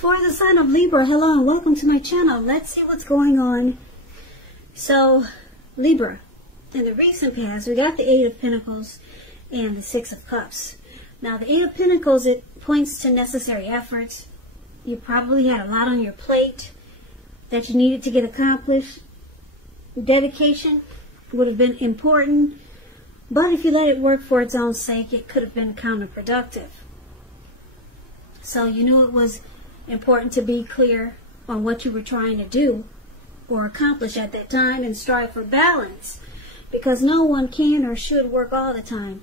For the sign of Libra, hello and welcome to my channel. Let's see what's going on. So, Libra, in the recent past, we got the Eight of Pentacles and the Six of Cups. Now, the Eight of Pentacles, it points to necessary efforts. You probably had a lot on your plate that you needed to get accomplished. Dedication would have been important, but if you let it work for its own sake, it could have been counterproductive. So you knew it was important to be clear on what you were trying to do or accomplish at that time and strive for balance, because no one can or should work all the time.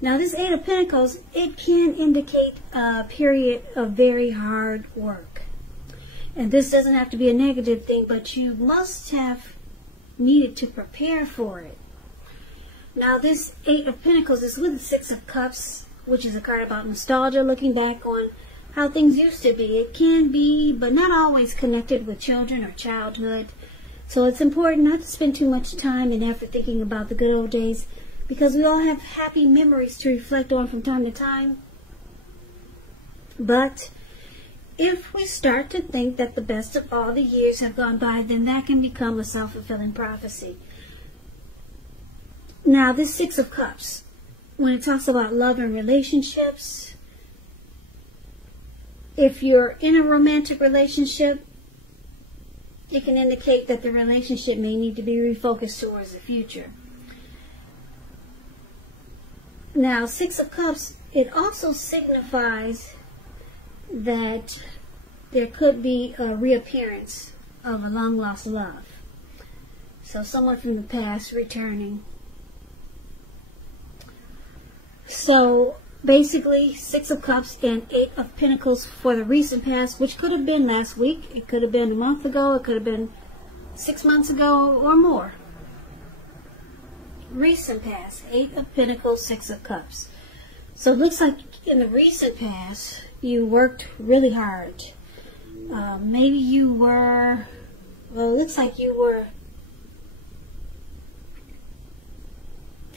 Now, this Eight of Pentacles, it can indicate a period of very hard work. And this doesn't have to be a negative thing, but you must have needed to prepare for it. Now, this Eight of Pentacles is with the Six of Cups, which is a card about nostalgia, looking back on how things used to be. It can be, but not always, connected with children or childhood. So it's important not to spend too much time and effort thinking about the good old days, because we all have happy memories to reflect on from time to time. But if we start to think that the best of all the years have gone by, then that can become a self-fulfilling prophecy. Now, this Six of Cups, when it talks about love and relationships, if you're in a romantic relationship, it can indicate that the relationship may need to be refocused towards the future. Now, Six of Cups, it also signifies that there could be a reappearance of a long-lost love. So someone from the past returning. So basically, Six of Cups and Eight of Pentacles for the recent past, which could have been last week, it could have been a month ago, it could have been 6 months ago or more. Recent past, Eight of Pentacles, Six of Cups. So it looks like in the recent past, you worked really hard. Maybe you were, well, it looks like you were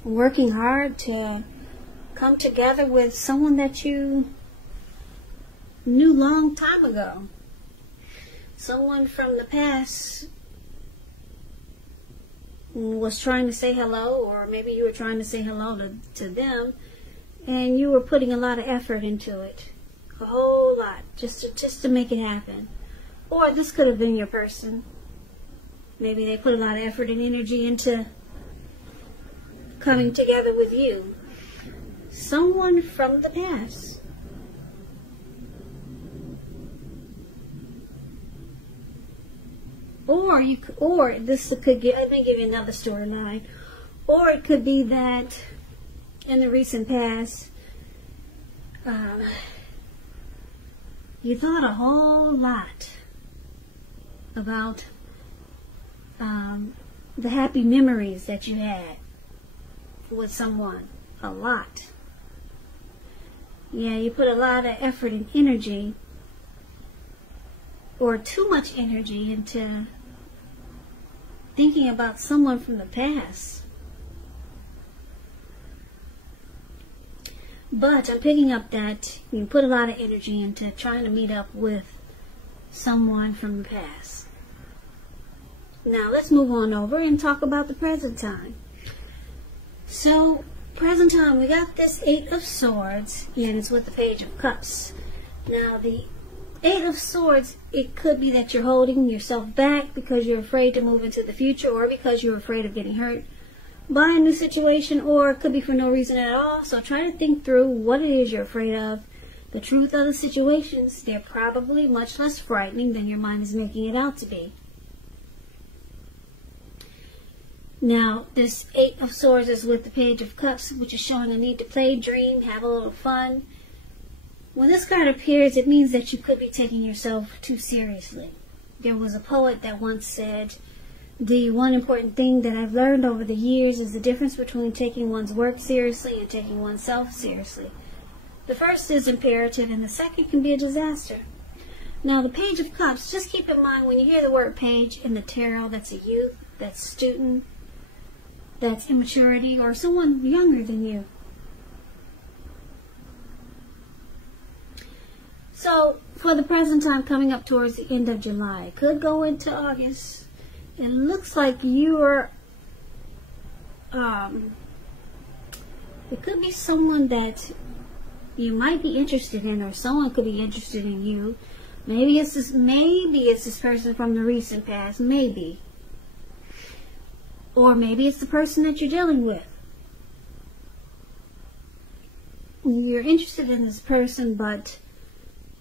working hard to come together with someone that you knew long time ago. Someone from the past was trying to say hello, or maybe you were trying to say hello to them, and you were putting a lot of effort into it. A whole lot, just to make it happen. Or this could have been your person. Maybe they put a lot of effort and energy into coming together with you. Someone from the past. Or this could get, let me give you another storyline. Or it could be that in the recent past, you thought a whole lot about the happy memories that you had with someone. A lot. Yeah, you put a lot of effort and energy, or too much energy, into thinking about someone from the past. But I'm picking up that you put a lot of energy into trying to meet up with someone from the past. Now let's move on over and talk about the present time. So, present time, we got this Eight of Swords, and it's with the Page of Cups. Now, the Eight of Swords, it could be that you're holding yourself back because you're afraid to move into the future, or because you're afraid of getting hurt by a new situation, or it could be for no reason at all. So try to think through what it is you're afraid of. The truth of the situations, they're probably much less frightening than your mind is making it out to be. Now, this Eight of Swords is with the Page of Cups, which is showing a need to play, dream, have a little fun. When this card appears, it means that you could be taking yourself too seriously. There was a poet that once said, "The one important thing that I've learned over the years is the difference between taking one's work seriously and taking oneself seriously. The first is imperative, and the second can be a disaster." Now, the Page of Cups, just keep in mind when you hear the word page in the tarot, that's a youth, that's student, that's immaturity, or someone younger than you. So for the present time, coming up towards the end of July. It could go into August. It looks like you're, it could be someone that you might be interested in, or someone could be interested in you. Maybe it's this person from the recent past, maybe. Or maybe it's the person that you're dealing with. You're interested in this person, but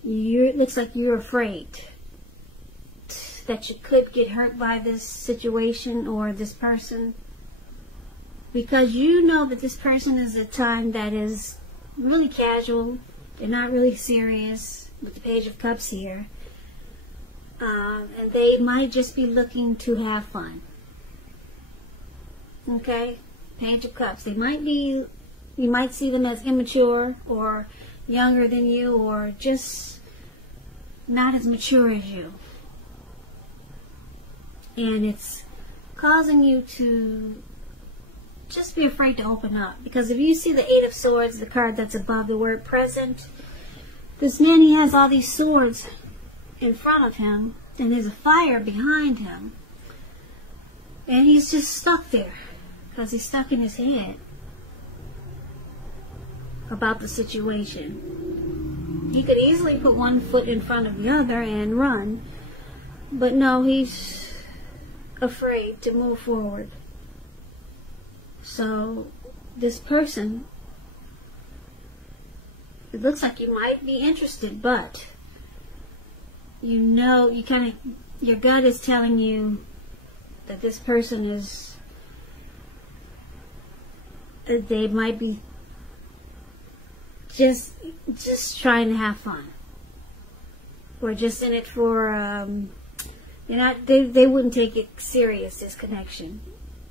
it looks like you're afraid that you could get hurt by this situation or this person, because you know that this person is a time that is really casual. They're not really serious, with the Page of Cups here. And they might just be looking to have fun. Okay? Page of Cups. They might be, you might see them as immature or younger than you, or just not as mature as you. And it's causing you to just be afraid to open up. Because if you see the Eight of Swords, the card that's above the word present, this man, he has all these swords in front of him, and there's a fire behind him. And he's just stuck there, because he's stuck in his head about the situation. He could easily put one foot in front of the other and run, but no, he's afraid to move forward. So this person, it looks like you might be interested, but you know, you kind of, your gut is telling you that this person is, they might be just trying to have fun, or just in it for, they wouldn't take it serious, this connection,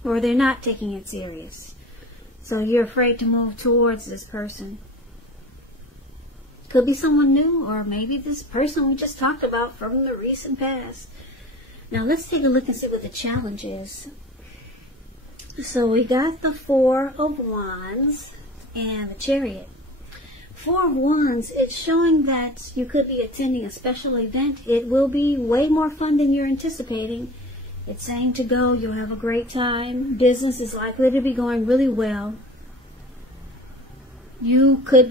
or they're not taking it serious. So you're afraid to move towards this person. Could be someone new, or maybe this person we just talked about from the recent past. Now let's take a look and see what the challenge is. So we got the Four of Wands and the Chariot. Four of Wands, it's showing that you could be attending a special event. It will be way more fun than you're anticipating. It's saying to go, you'll have a great time. Business is likely to be going really well. You could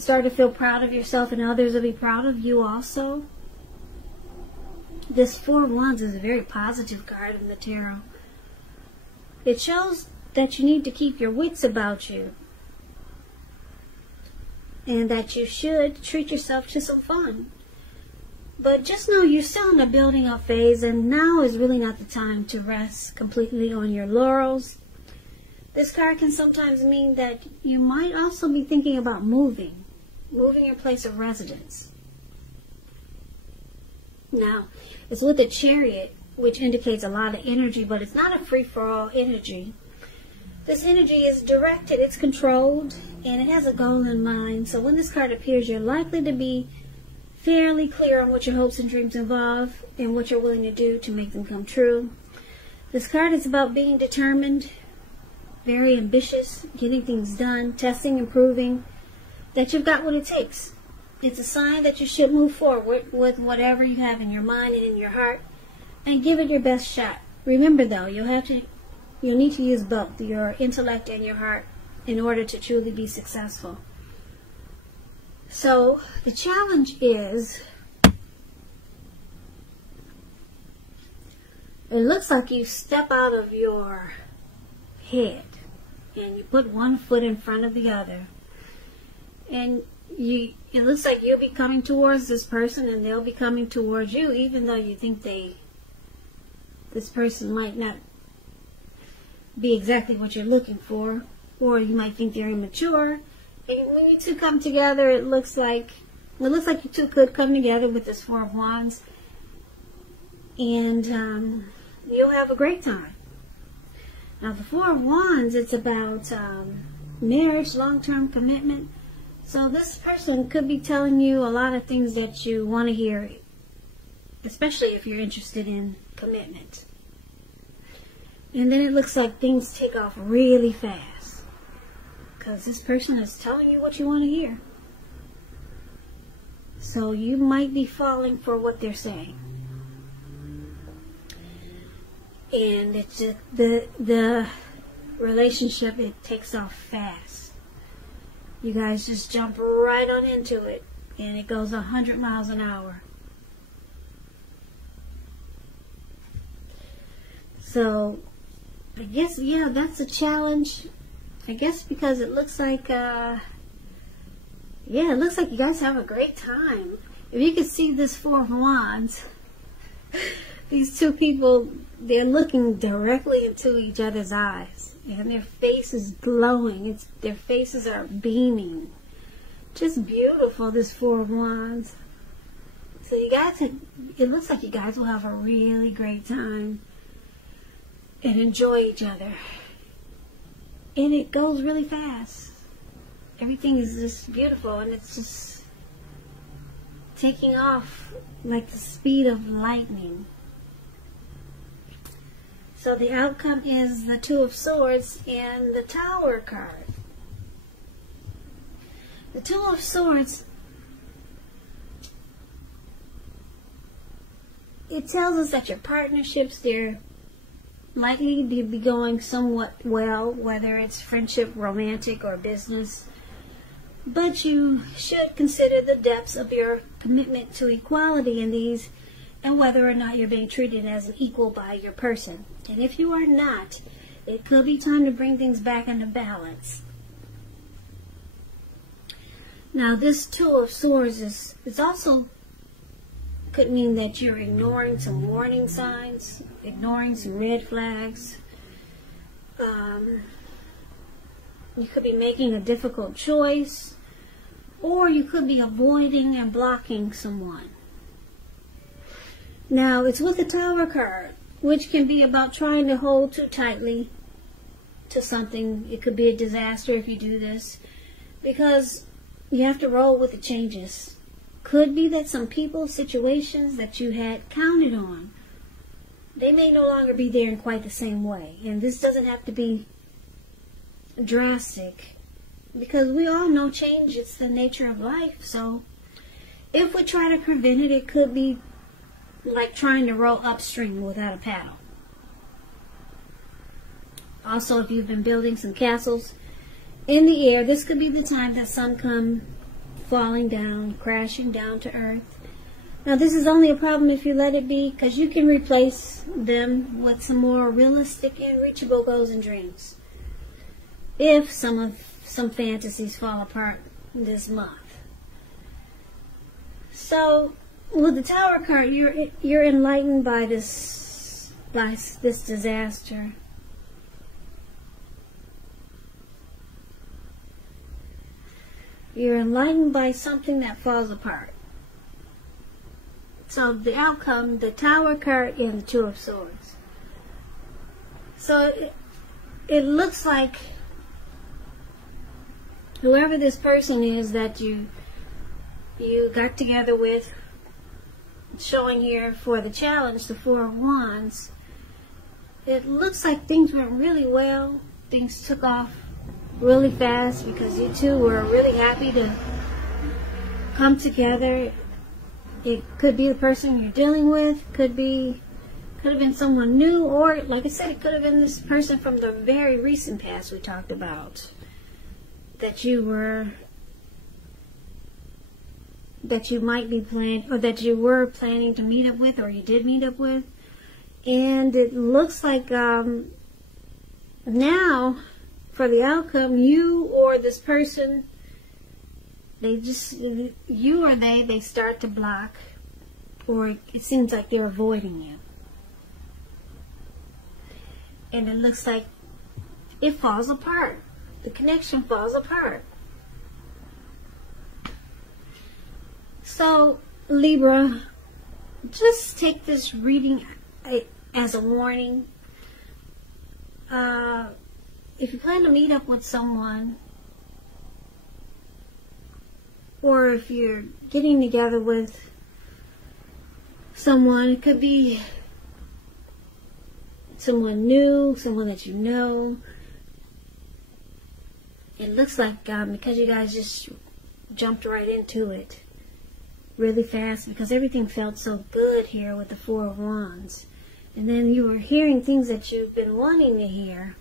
start to feel proud of yourself, and others will be proud of you also. This Four of Wands is a very positive card in the tarot. It shows that you need to keep your wits about you, and that you should treat yourself to some fun. But just know you're still in the building up phase, and now is really not the time to rest completely on your laurels. This card can sometimes mean that you might also be thinking about moving your place of residence. Now, it's with the Chariot, which indicates a lot of energy, but it's not a free-for-all energy. This energy is directed, it's controlled, and it has a goal in mind. So when this card appears, you're likely to be fairly clear on what your hopes and dreams involve and what you're willing to do to make them come true. This card is about being determined, very ambitious, getting things done, testing and proving that you've got what it takes. It's a sign that you should move forward with whatever you have in your mind and in your heart, and give it your best shot. Remember though, you'll need to use both your intellect and your heart in order to truly be successful. So the challenge is, it looks like you step out of your head and you put one foot in front of the other, and it looks like you'll be coming towards this person and they'll be coming towards you, even though you think this person might not be exactly what you're looking for, or you might think they're immature. And when you two come together, it looks like you two could come together with this Four of Wands, and you'll have a great time. Now the Four of Wands, it's about marriage, long-term commitment. So this person could be telling you a lot of things that you want to hear, especially if you're interested in commitment. And then it looks like things take off really fast, because this person is telling you what you want to hear. So you might be falling for what they're saying. And it's just the relationship, it takes off fast. You guys just jump right on into it, and it goes 100 miles an hour. So I guess, yeah, that's a challenge. I guess because it looks like yeah, it looks like you guys have a great time. If you can see this Four of Wands, these two people, they're looking directly into each other's eyes, and their face is glowing. Their faces are beaming. Just beautiful, this Four of Wands. So you guys, it looks like you guys will have a really great time and enjoy each other. And it goes really fast. Everything is just beautiful, and it's just taking off like the speed of lightning. So the outcome is the Two of Swords and the Tower card. The Two of Swords, it tells us that your partnerships, they're likely to be going somewhat well, whether it's friendship, romantic, or business. But you should consider the depths of your commitment to equality in these, and whether or not you're being treated as an equal by your person. And if you are not, it could be time to bring things back into balance. Now, this Two of Swords is also could mean that you're ignoring some warning signs, ignoring some red flags. You could be making a difficult choice, or you could be avoiding and blocking someone. Now, it's with the Tower card, which can be about trying to hold too tightly to something. It could be a disaster if you do this, because you have to roll with the changes. Could be that some people, situations that you had counted on, they may no longer be there in quite the same way. And this doesn't have to be drastic, because we all know change, it's the nature of life. So if we try to prevent it, it could be like trying to row upstream without a paddle. Also, if you've been building some castles in the air, this could be the time that some come falling down, crashing down to earth. Now, this is only a problem if you let it be, because you can replace them with some more realistic and reachable goals and dreams if some fantasies fall apart this month. So with the Tower card, you're enlightened by this disaster. You're enlightened by something that falls apart. So the outcome, the Tower card and the Two of Swords. So it looks like whoever this person is that you got together with, showing here for the challenge, the Four of Wands, it looks like things went really well. Things took off really fast because you two were really happy to come together. It could be the person you're dealing with, could have been someone new, or like I said, it could have been this person from the very recent past we talked about that you might be planning, or that you were planning to meet up with, or you did meet up with. And it looks like now for the outcome, you or this person, they start to block, or it seems like they're avoiding you. And it looks like it falls apart. The connection falls apart. So, Libra, just take this reading as a warning. If you plan to meet up with someone, or if you're getting together with someone, it could be someone new, someone that you know. It looks like because you guys just jumped right into it, really fast because everything felt so good here with the Four of Wands. And then you were hearing things that you've been wanting to hear.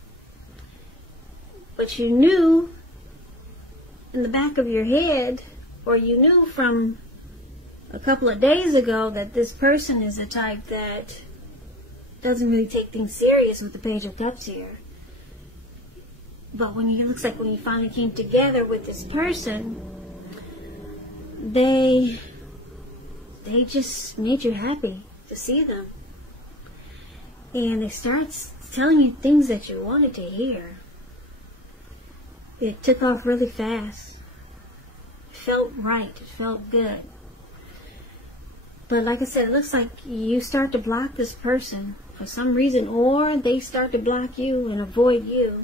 But you knew in the back of your head, or you knew from a couple of days ago, that this person is the type that doesn't really take things serious with the Page of Cups here. But when it looks like when you finally came together with this person, they just made you happy to see them. And they start telling you things that you wanted to hear. It took off really fast. It felt right. It felt good. But like I said, it looks like you start to block this person for some reason, or they start to block you and avoid you.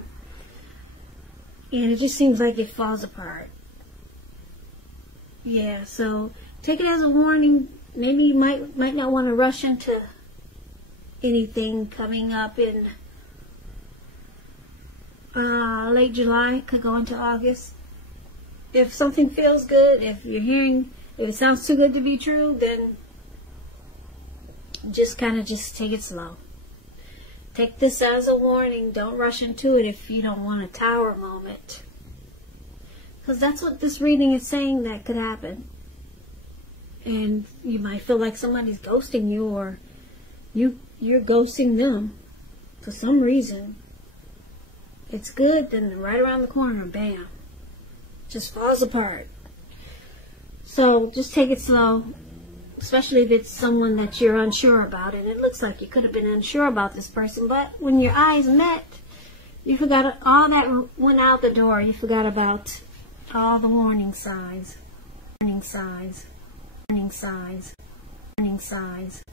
And it just seems like it falls apart. Yeah, so take it as a warning. Maybe you might not want to rush into anything coming up in late July. Could go into August. If something feels good, if it sounds too good to be true, then just take it slow. Take this as a warning. Don't rush into it if you don't want a tower moment. Because that's what this reading is saying that could happen. And you might feel like somebody's ghosting you, or you're ghosting them for some reason. It's good, then right around the corner, bam, just falls apart. So just take it slow, especially if it's someone that you're unsure about. And it looks like you could have been unsure about this person, but when your eyes met, you forgot all that went out the door. You forgot about all the warning signs. Warning signs. Warning signs. Warning signs.